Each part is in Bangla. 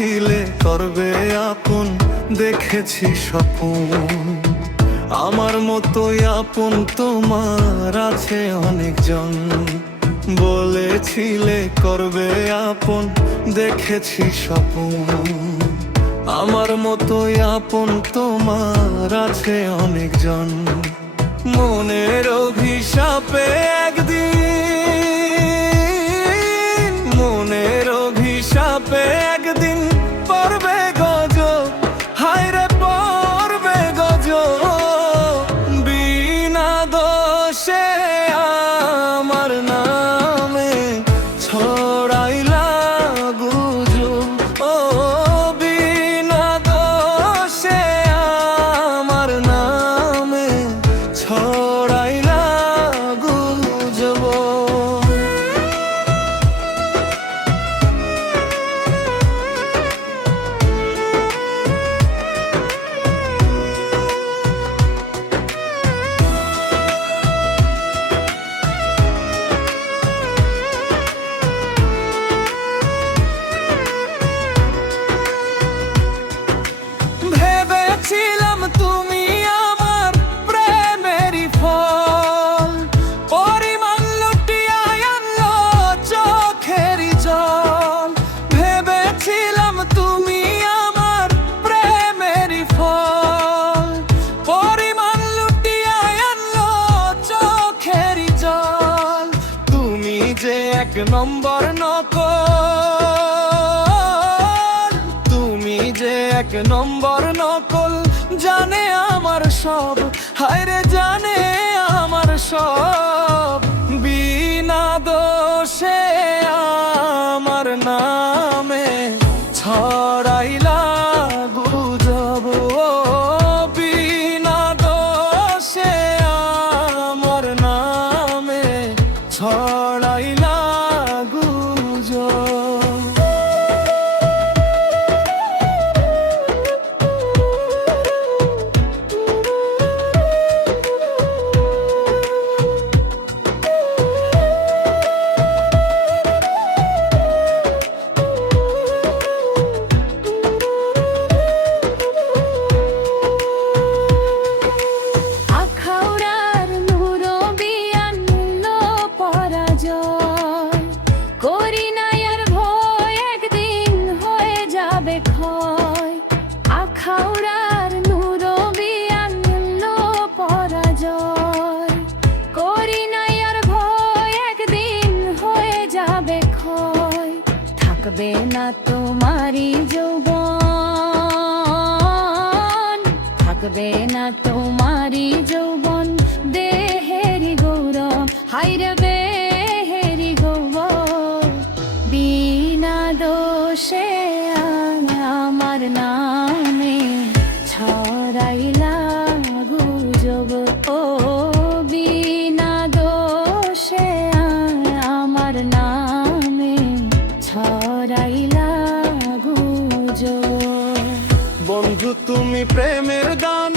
বলেছিলে করবে আপন, দেখেছি স্বপ্ন। আমার মতোই আপন তোমার আছে অনেকজন। বলেছিলে করবে আপন, দেখেছি স্বপ্ন। আমার মতোই আপন তোমার আছে অনেকজন। মনের অভিশাপে একদিন, মনের অভিশাপে একদিন পড়বে গজব, হায়রে পড়বে গজব। বিনা দোষে আমার নামে ছড়াইলা গুজব। ও বিনা দোষে আমার নামে ছড়াইলা গুজব। ভেবেছিলাম তুমি আমার প্রেমেরই ফল, পরিমাণ লুটিয়ে আনলো চোখেরই জল। ভেবেছিলাম তুমি আমার প্রেমেরই ফল, পরিমাণ লুটিয়ে আনলো চোখেরই জল। তুমি যে এক নম্বর নকল, তুমি যে এক নম্বর নকল। জানে আমার সব, হায়রে জানে আমার সব। বিনা দোষে আমার নামে ছড়াইলা গুজব। ও বিনা দোষে আমার নামে ছড়াইলা গুজব। আখাউড়ার মুরব্বি আনলো পরাজয়, করি নাই আর ভয় একদিন হয়ে যাবে ক্ষয়। আখাউড়ার মুরব্বি আনলো পরাজয়, করি নাই আর ভয় একদিন হয়ে যাবে ক্ষয়। থাকবে না তোমারই যৌবন, থাকবে না তোমারই যৌবন। দেহেরি গৌরব, হায়রে দেহেরি গৌরব। বিনা দোষে আমার নামে ছড়াইলা গুজব। ও বিনা দোষে আমার নামে ছড়াইলা গুজব। বন্ধু তুমি প্রেমের দান,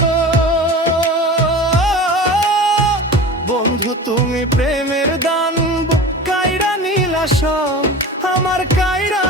বন্ধু তুমি প্রেমের দান। কাইরা নীলা সব আমার কাইরা